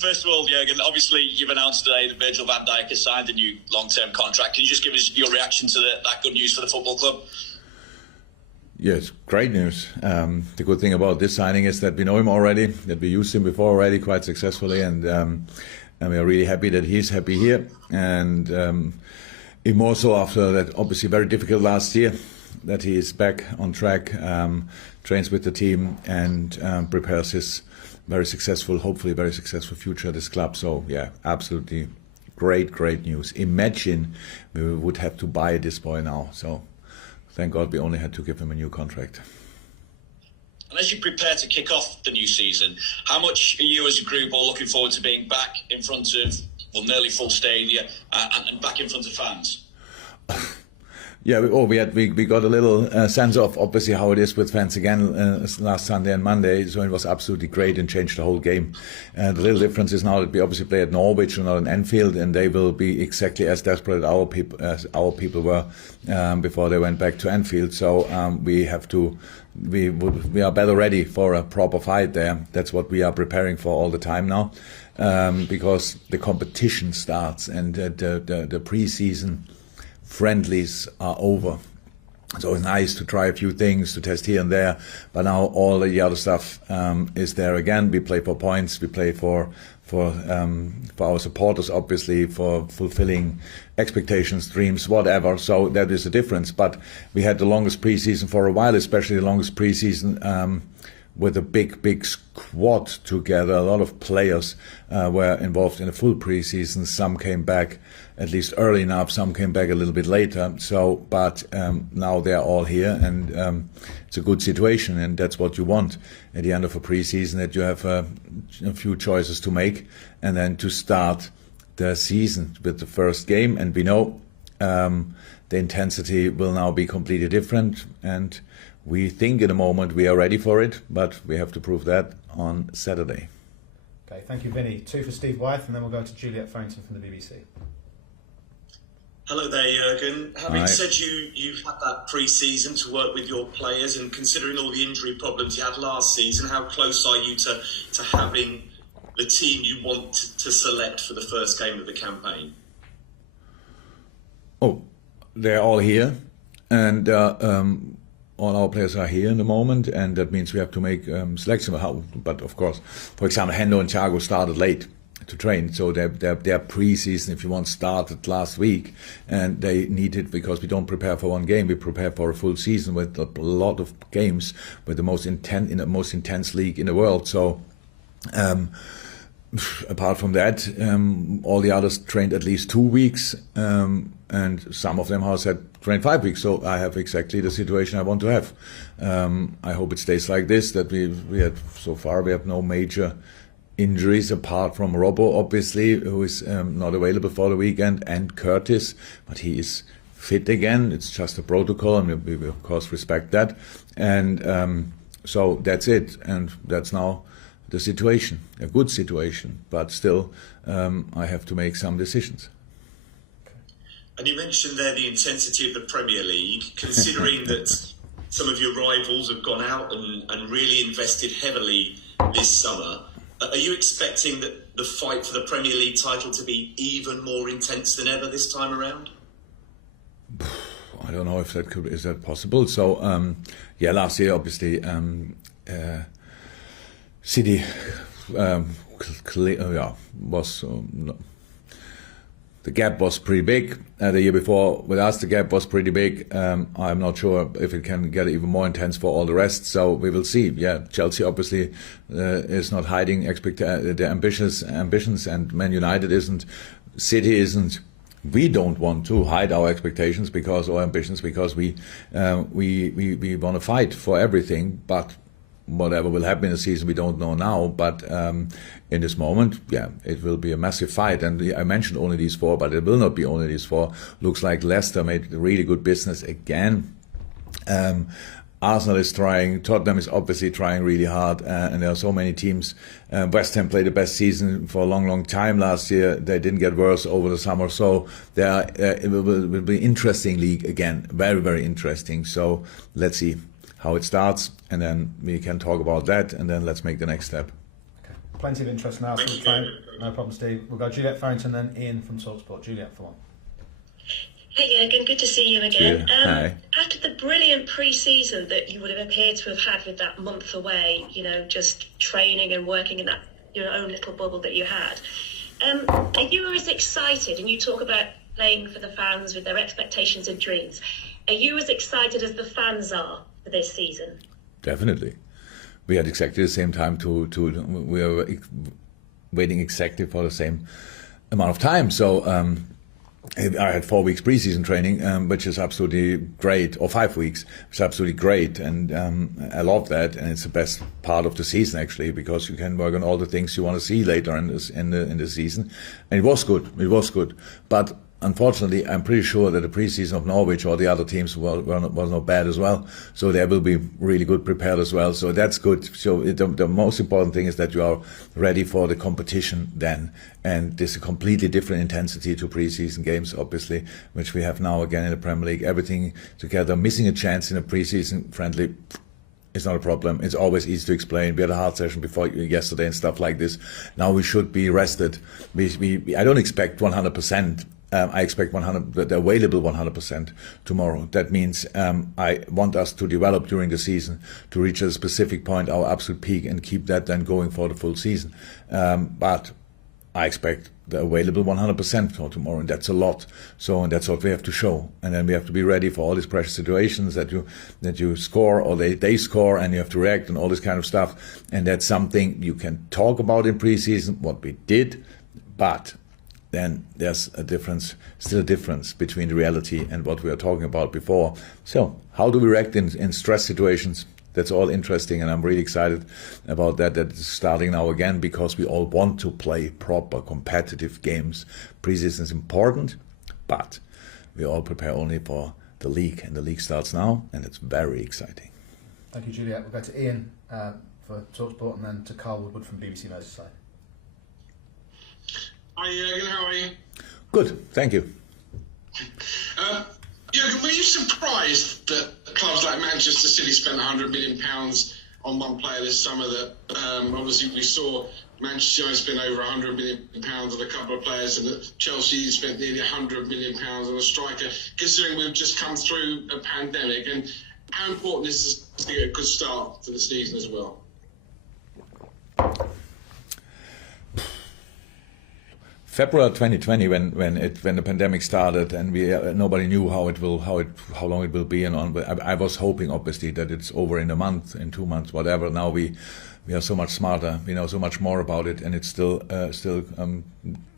First of all, Jurgen, obviously you've announced today that Virgil van Dijk has signed a new long-term contract. Can you just give us your reaction to that good news for the football club? Yes, great news. The good thing about this signing is that we know him already, that we used him before already quite successfully, and we are really happy that he's happy here. And even more so after that obviously very difficult last year, that he is back on track, trains with the team, and prepares his very successful, hopefully very successful future at this club. So yeah, absolutely great news. Imagine we would have to buy this boy now. So thank God we only had to give him a new contract. And as you prepare to kick off the new season, how much are you as a group all looking forward to being back in front of, well, nearly full stadium and back in front of fans? Yeah, we got a little sense of obviously how it is with fans again last Sunday and Monday, so it was absolutely great and changed the whole game. The little difference is now that we obviously play at Norwich and not at Anfield, and they will be exactly as desperate as our people were before they went back to Anfield. So we are better ready for a proper fight there. That's what we are preparing for all the time now, because the competition starts and the pre-season friendlies are over. So it's nice to try a few things, to test here and there, but now all the other stuff is there again. We play for points, we play for our supporters, obviously, for fulfilling expectations, dreams, whatever. So that is the difference. But we had the longest preseason for a while, especially the longest preseason with a big squad together. A lot of players were involved in a full preseason. Some came back at least early enough, some came back a little bit later. So, but now they're all here, and it's a good situation, and that's what you want at the end of a preseason, that you have a few choices to make, and then to start the season with the first game. And we know the intensity will now be completely different, and we think in a moment we are ready for it, but we have to prove that on Saturday. Okay, thank you, Vinny. 2 for Steve Wyeth, and then we'll go to Juliet Farrington from the BBC. Hello there, Jurgen. Having Hi. said you've had that pre-season to work with your players, and considering all the injury problems you had last season, how close are you to having the team you want to select for the first game of the campaign? Oh, they're all here, and all our players are here in the moment, and that means we have to make selection. But of course, for example, Hendo and Thiago started late to train, so their pre-season, if you want, started last week, and they need it because we don't prepare for one game. We prepare for a full season with a lot of games, with the most intense league in the world. So apart from that, all the others trained at least 2 weeks, and some of them have said train 5 weeks. So I have exactly the situation I want to have. I hope it stays like this, that we had so far we have no major injuries apart from Robbo, obviously, who is not available for the weekend, and Curtis, but he is fit again. It's just a protocol, and we of course respect that. And so that's it, and that's now the situation, a good situation, but still I have to make some decisions. And you mentioned there the intensity of the Premier League, considering that some of your rivals have gone out and really invested heavily this summer. Are you expecting that the fight for the Premier League title to be even more intense than ever this time around? I don't know if is that possible. So yeah, last year obviously City was the gap was pretty big. The year before with us, the gap was pretty big. I'm not sure if it can get even more intense for all the rest. So we will see. Yeah, Chelsea obviously is not hiding their ambitions, and Man United isn't. City isn't. We don't want to hide our expectations or ambitions, because we want to fight for everything. But whatever will happen in the season, we don't know now. But in this moment, yeah, it will be a massive fight. And I mentioned only these 4, but it will not be only these 4. Looks like Leicester made really good business again. Arsenal is trying, Tottenham is obviously trying really hard, and there are so many teams. West Ham played the best season for a long time last year. They didn't get worse over the summer, so it will be an interesting league again, very interesting. So let's see how it starts, and then we can talk about that, and then let's make the next step. Okay. Plenty of interest now. So Thank we'll you. no problem, Steve. We'll go Juliet Farrington, then Ian from TalkSport. Juliet, for one. Hey Jurgen, good to see you again. Hi. After the brilliant pre-season that you would have appeared to have had with that month away, just training and working in that your own little bubble that you had, are you as excited, and you talk about playing for the fans with their expectations and dreams, are you as excited as the fans are for this season? Definitely. We had exactly the same time we were waiting exactly for the same amount of time. So I had 4 weeks preseason training, which is absolutely great, or 5 weeks, which is absolutely great, and I love that, and it's the best part of the season actually, because you can work on all the things you want to see later in the season, and it was good, but unfortunately, I'm pretty sure that the preseason of Norwich or the other teams was not bad as well. So they will be really good prepared as well. So that's good. So the most important thing is that you are ready for the competition then. And there's a completely different intensity to preseason games, obviously, which we have now again in the Premier League. Everything together, missing a chance in a preseason friendly, it's not a problem. It's always easy to explain. We had a hard session before yesterday and stuff like this. Now we should be rested. I don't expect 100%. I expect the available 100% tomorrow. That means I want us to develop during the season to reach a specific point, our absolute peak, and keep that then going for the full season. But I expect the available 100% for tomorrow, and that's a lot. So, and that's what we have to show. And then we have to be ready for all these pressure situations that you score or they score, and you have to react and all this kind of stuff. And that's something you can talk about in preseason, what we did, but then there's still a difference between the reality and what we were talking about before. So how do we react in stress situations? That's all interesting, and I'm really excited about that it's starting now again, because we all want to play proper competitive games. Preseason is important, but we all prepare only for the league, and the league starts now, and it's very exciting. Thank you, Juliet. We'll go to Ian for TalkSport, and then to Carl Woodward from BBC Merseyside. Hi Jurgen, how are you? Good, thank you. Jurgen, were you surprised that clubs like Manchester City spent £100 million on one player this summer? That obviously we saw Manchester United spend over £100 million on a couple of players, and that Chelsea spent nearly £100 million on a striker, considering we've just come through a pandemic? And how important is this to get a good start to the season as well? February 2020, when the pandemic started, and nobody knew how long it will be, and on. I was hoping, obviously, that it's over in a month, in 2 months, whatever. Now we are so much smarter. We know so much more about it, and it's still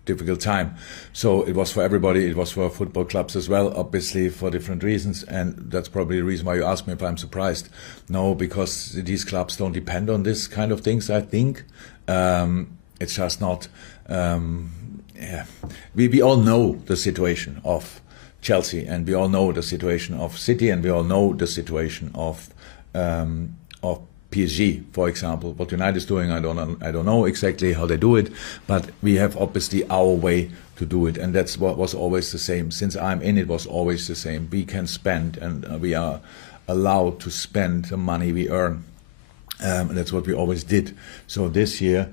difficult time. So it was for everybody. It was for football clubs as well, obviously for different reasons, and that's probably the reason why you asked me if I'm surprised. No, because these clubs don't depend on this kind of things. I think it's just not. Yeah, we all know the situation of Chelsea, and we all know the situation of City, and we all know the situation of PSG, for example. What United is doing, I don't know exactly how they do it, but we have obviously our way to do it, and that's what was always the same. Since I'm in, it was always the same. We can spend, and we are allowed to spend the money we earn. And that's what we always did. So this year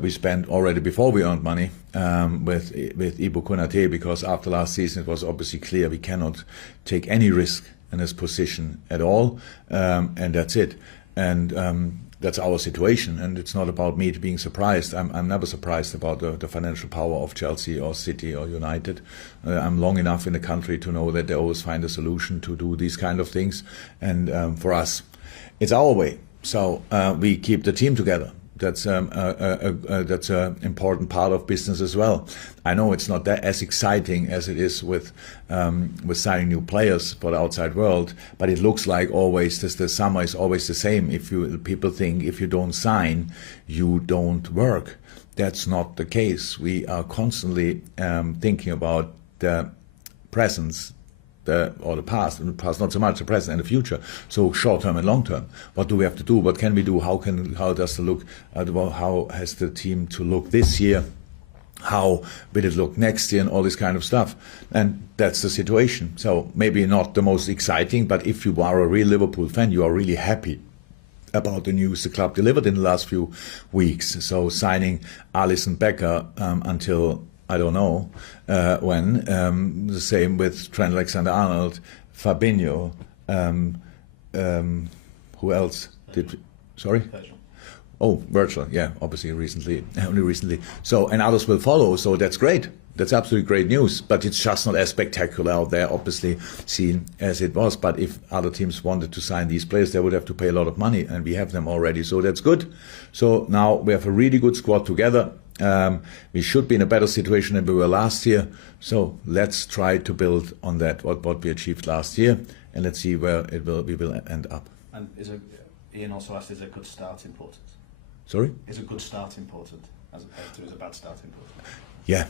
we spent already before we earned money with Ibu Konate, because after last season it was obviously clear we cannot take any risk in this position at all, and that's it. And that's our situation, and it's not about me being surprised. I'm never surprised about the financial power of Chelsea or City or United. I'm long enough in the country to know that they always find a solution to do these kind of things, and for us, it's our way. So we keep the team together. That's an important part of business as well. I know it's not that as exciting as it is with signing new players for the outside world, but it looks like always the summer is always the same. People think if you don't sign, you don't work. That's not the case. We are constantly thinking about the presence. Or the past not so much, the present and the future. So short term and long term. What do we have to do? What can we do? How does the look? How has the team to look this year? How will it look next year? And all this kind of stuff. And that's the situation. So maybe not the most exciting, but if you are a real Liverpool fan, you are really happy about the news the club delivered in the last few weeks. So signing Alisson Becker until I don't know when. The same with Trent Alexander-Arnold, Fabinho. Who else did? Sorry. Oh, Virgil. Yeah, obviously only recently. So and others will follow. So that's great. That's absolutely great news, but it's just not as spectacular out there, obviously, seen as it was. But if other teams wanted to sign these players, they would have to pay a lot of money, and we have them already, so that's good. So now we have a really good squad together. We should be in a better situation than we were last year, so let's try to build on that, what we achieved last year, and let's see where we will end up. And Ian also asked, is a good start important? Sorry? Is a good start important, as opposed to is a bad start important? Yeah.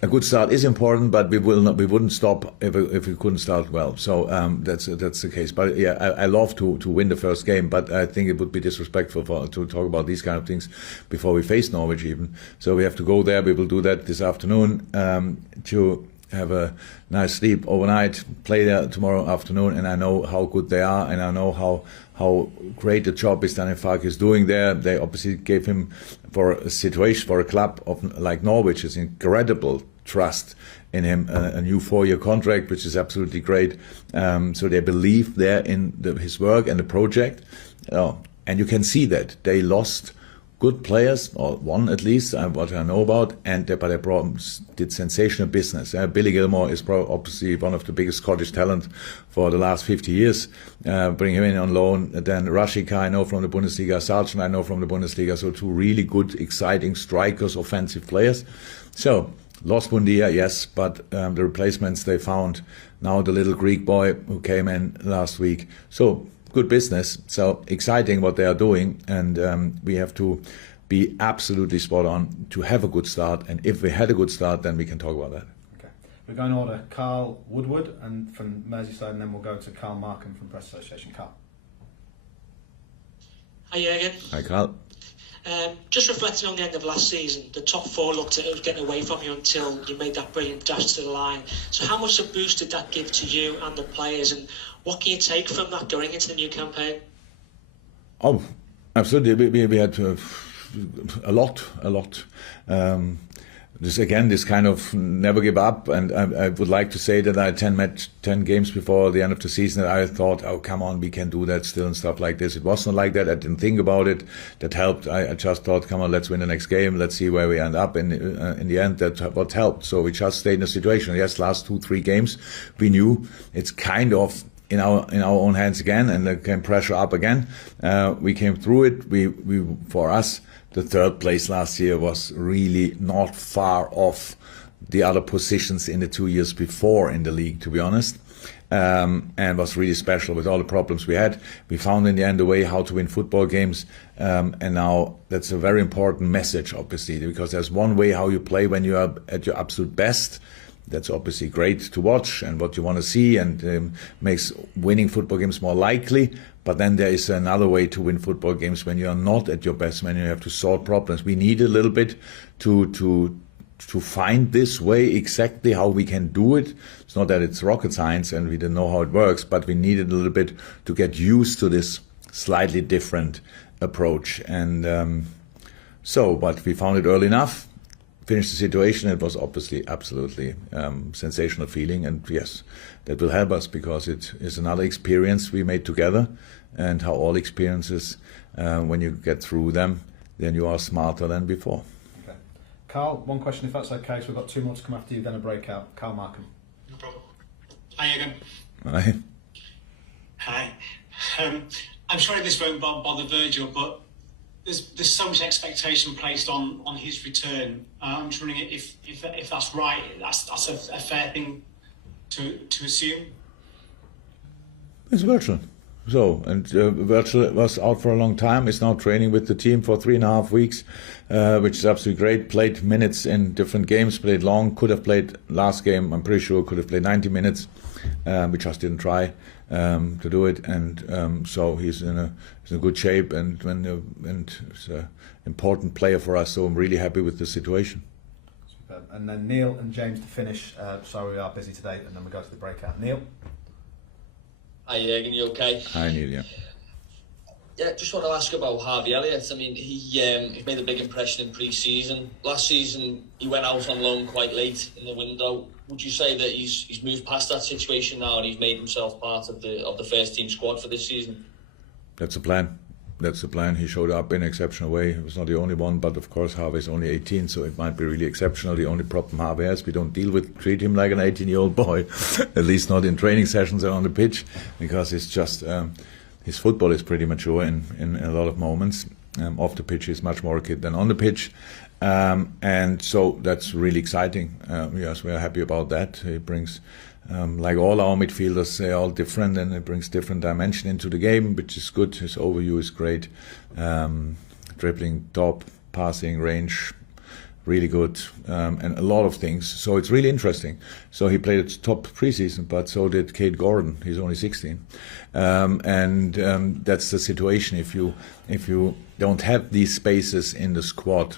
A good start is important, but we wouldn't stop if we couldn't start well. So that's the case. But yeah, I love to win the first game, but I think it would be disrespectful to talk about these kind of things before we face Norwich even. So we have to go there. We will do that this afternoon to have a nice sleep overnight, play there tomorrow afternoon, and I know how good they are, and I know how great the job is Daniel Farke is doing there. They obviously gave him, for a situation, for a club like Norwich, is incredible trust in him, a new 4-year contract, which is absolutely great. So they believe there in his work and the project, and you can see that they lost good players, or one at least, what I know about, but they did sensational business. Billy Gilmore is obviously one of the biggest Scottish talent for the last 50 years. Bring him in on loan. Then Rashica, I know from the Bundesliga. Sargent, I know from the Bundesliga. So 2 really good, exciting strikers, offensive players. So lost Bundia, yes, but the replacements they found. Now the little Greek boy who came in last week. So good business, so exciting what they are doing, and we have to be absolutely spot on to have a good start, and if we had a good start, then we can talk about that. Okay, we're going to order Carl Woodward and from Merseyside, and then we'll go to Carl Markham from Press Association. Carl. Hi Jurgen. Hi Carl. Just reflecting on the end of last season, the top 4 looked at it was getting away from you until you made that brilliant dash to the line. So how much of a boost did that give to you and the players, and what can you take from that going into the new campaign? Oh, absolutely. We had a lot. This kind of never give up, and I would like to say that I had 10 games before the end of the season that I thought, oh come on, we can do that still and stuff like this. It wasn't like that. I didn't think about it. That helped. I just thought, come on, let's win the next game. Let's see where we end up. In the end, that's what helped. So we just stayed in the situation. Yes, last 2-3 games, we knew it's kind of in our own hands again, and there came pressure up again. We came through it. We for us, the 3rd place last year was really not far off the other positions in the 2 years before in the league, to be honest, and was really special with all the problems we had. We found in the end a way how to win football games, and now that's a very important message, obviously, because there's one way how you play when you are at your absolute best. That's obviously great to watch and what you want to see, and makes winning football games more likely. But then there is another way to win football games when you are not at your best, when you have to solve problems. We need a little bit to find this way exactly how we can do it. It's not that it's rocket science and we didn't know how it works, but we needed a little bit to get used to this slightly different approach. And but we found it early enough. Finished the situation. It was obviously absolutely sensational feeling, and yes, that will help us because it is another experience we made together, and how all experiences, when you get through them, then you are smarter than before. Okay, Carl, one question if that's okay. So we've got 2 more to come after you, then a breakout. Carl Markham. No problem. Hi Jurgen. Hi. Hi. I'm sorry this won't bother Virgil, but there's so much expectation placed on his return. I'm just wondering if that's right. That's a fair thing to assume. It's Virgil. So, and Virgil was out for a long time. He's now training with the team for 3.5 weeks, which is absolutely great. Played minutes in different games, played long, could have played last game, I'm pretty sure could have played 90 minutes. We just didn't try to do it, and so he's in a good shape, and it's an important player for us, so I'm really happy with the situation. Superb. And then Neil and James to finish. Sorry, we are busy today, and then we go to the breakout. Neil. Hi Jurgen, you okay? Hi Neil, yeah. Yeah, just want to ask about Harvey Elliott. I mean, he made a big impression in pre-season. Last season, he went out on loan quite late in the window. Would you say that he's moved past that situation now and he's made himself part of the first team squad for this season? That's the plan. That's the plan. He showed up in an exceptional way. He was not the only one, but of course Harvey's only 18, so it might be really exceptional. The only problem Harvey has, we don't treat him like an 18-year-old boy, at least not in training sessions and on the pitch, because it's just his football is pretty mature in a lot of moments. Off the pitch, he's much more a kid than on the pitch, and so that's really exciting. Yes, we are happy about that. He brings. Like all our midfielders, they're all different, and it brings different dimension into the game, which is good. His overview is great, dribbling, top, passing, range, really good, and a lot of things. So it's really interesting. So he played at top preseason, but so did Kate Gordon. He's only 16, and that's the situation. If you don't have these spaces in the squad,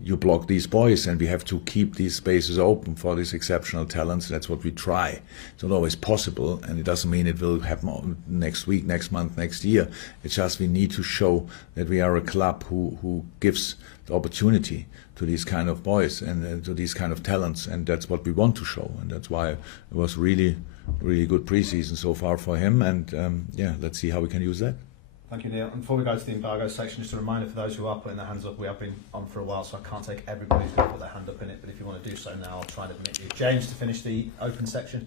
you block these boys, and we have to keep these spaces open for these exceptional talents. That's what we try. It's not always possible, and it doesn't mean it will happen next week, next month, next year. It's just we need to show that we are a club who gives the opportunity to these kind of boys and to these kind of talents, and that's what we want to show, and that's why it was really, really good preseason so far for him, and let's see how we can use that. Thank you, Neil. And before we go to the embargo section, just a reminder for those who are putting their hands up, we have been on for a while, so I can't take everybody who's going to put their hand up in it, but if you want to do so now, I'll try to admit you. James, to finish the open section.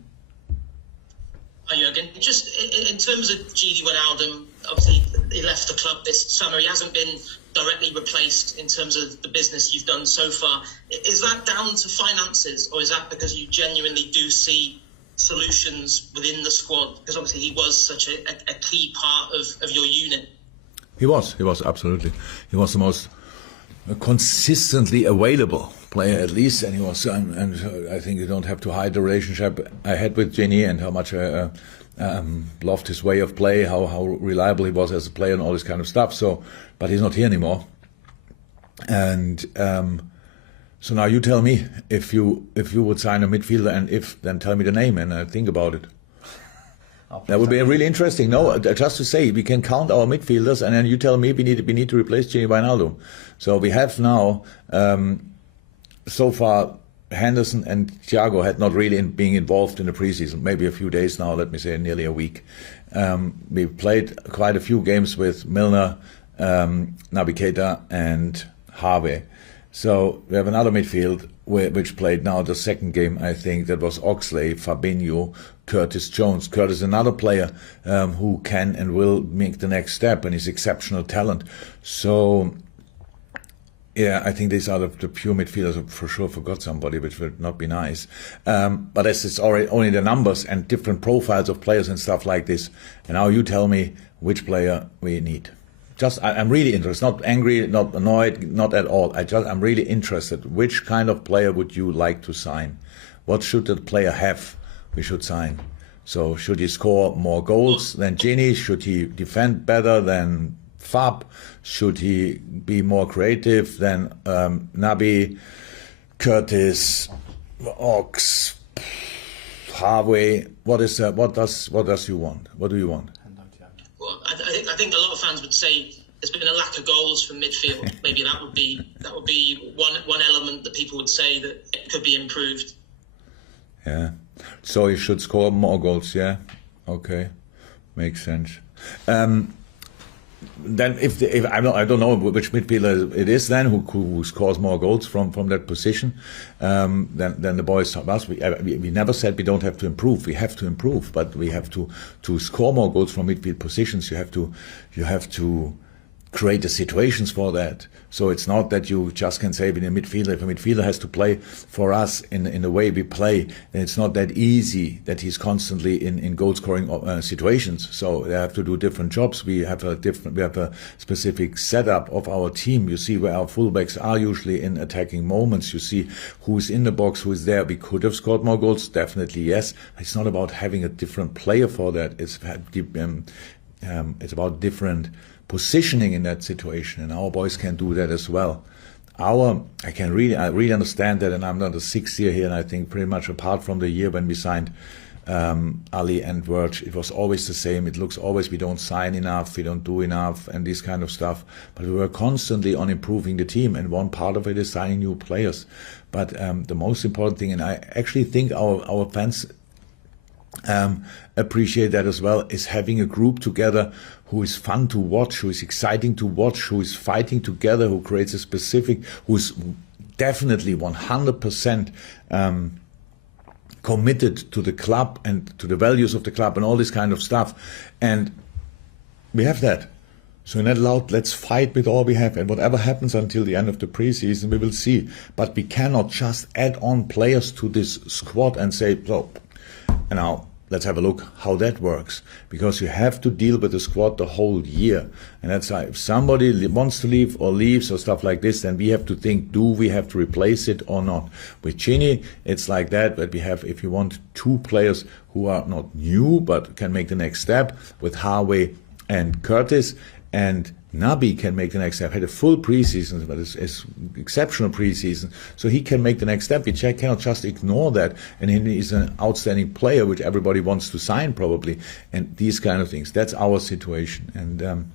Hi, Jurgen. Just in terms of Gini Wijnaldum, obviously he left the club this summer. He hasn't been directly replaced in terms of the business you've done so far. Is that down to finances, or is that because you genuinely do see solutions within the squad? Because obviously he was such a key part of your unit. He was absolutely. He was the most consistently available player, at least, and he was. And I think you don't have to hide the relationship I had with Ginny and how much I loved his way of play, how reliable he was as a player, and all this kind of stuff. So, but he's not here anymore, and. So now you tell me if you would sign a midfielder, and then tell me the name and I think about it. That would be really interesting. No, just to say we can count our midfielders, and then you tell me we need to replace Gini Wijnaldum. So we have now so far Henderson and Thiago had not really being involved in the preseason. Maybe a few days now. Let me say nearly a week. We played quite a few games with Milner, Naby Keita, and Harvey. So we have another midfield which played now the second game, I think, that was Oxley, Fabinho, Curtis Jones. Curtis, another player who can and will make the next step, and he's exceptional talent. So, yeah, I think these are the pure midfielders. For sure forgot somebody, which would not be nice. But as it's already only the numbers and different profiles of players and stuff like this. And now you tell me which player we need. I'm really interested, not angry, not annoyed, not at all. I'm really interested. Which kind of player would you like to sign? What should the player have we should sign? So should he score more goals than Gini? Should he defend better than Fab? Should he be more creative than Naby, Curtis, Ox, Harvey? What does you want? What do you want? Well, I think a lot of fans would say there's been a lack of goals from midfield. Maybe that would be one element that people would say that it could be improved. Yeah, so he should score more goals. Yeah, okay, makes sense. Then if I don't know which midfielder it is then who scores more goals from that position, then the boys tell us we never said we don't have to improve. We have to improve, but we have to score more goals from midfield positions. You have to create the situations for that. So it's not that you just can say with a midfielder, if a midfielder has to play for us in the way we play, then it's not that easy that he's constantly in goal scoring situations. So they have to do different jobs. We have a specific setup of our team. You see where our fullbacks are usually in attacking moments. You see who's in the box, who's there. We could have scored more goals, definitely yes. It's not about having a different player for that. It's about different positioning in that situation, and our boys can do that as well. I really understand that, and I'm not the 6th year here, and I think pretty much apart from the year when we signed Ali and Virg, it was always the same. It looks always we don't sign enough, we don't do enough, and this kind of stuff. But we were constantly on improving the team, and one part of it is signing new players. But the most important thing, and I actually think our fans appreciate that as well, is having a group together who is fun to watch, who is exciting to watch, who is fighting together, who creates a specific, who is definitely 100% committed to the club and to the values of the club and all this kind of stuff. And we have that. So in that loud, let's fight with all we have. And whatever happens until the end of the preseason, we will see. But we cannot just add on players to this squad and say, so, and now let's have a look how that works. Because you have to deal with the squad the whole year. And that's why if somebody wants to leave or leaves or stuff like this, then we have to think, do we have to replace it or not? With Gini, it's like that we have, if you want, 2 players who are not new, but can make the next step, with Harvey and Curtis, and Naby can make the next step. Had a full preseason, but it's exceptional preseason, so he can make the next step. We cannot just ignore that. And he's an outstanding player, which everybody wants to sign probably, and these kind of things. That's our situation, and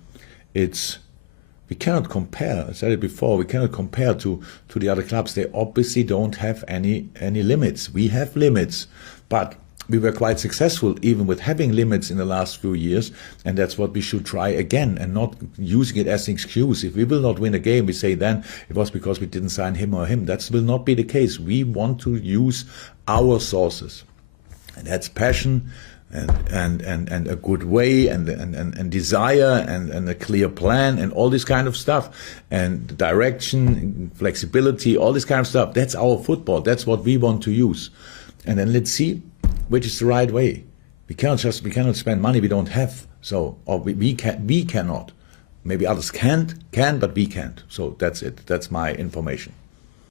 we cannot compare. I said it before. We cannot compare to the other clubs. They obviously don't have any limits. We have limits, but we were quite successful even with having limits in the last few years, and that's what we should try again, and not using it as an excuse. If we will not win a game, we say then it was because we didn't sign him or him. That will not be the case. We want to use our sources, and that's passion and a good way and desire and a clear plan and all this kind of stuff, and direction, flexibility, all this kind of stuff. That's our football. That's what we want to use. And then let's see which is the right way. We cannot spend money we don't have. So, or we cannot. Maybe others can, but we can't. So that's it. That's my information.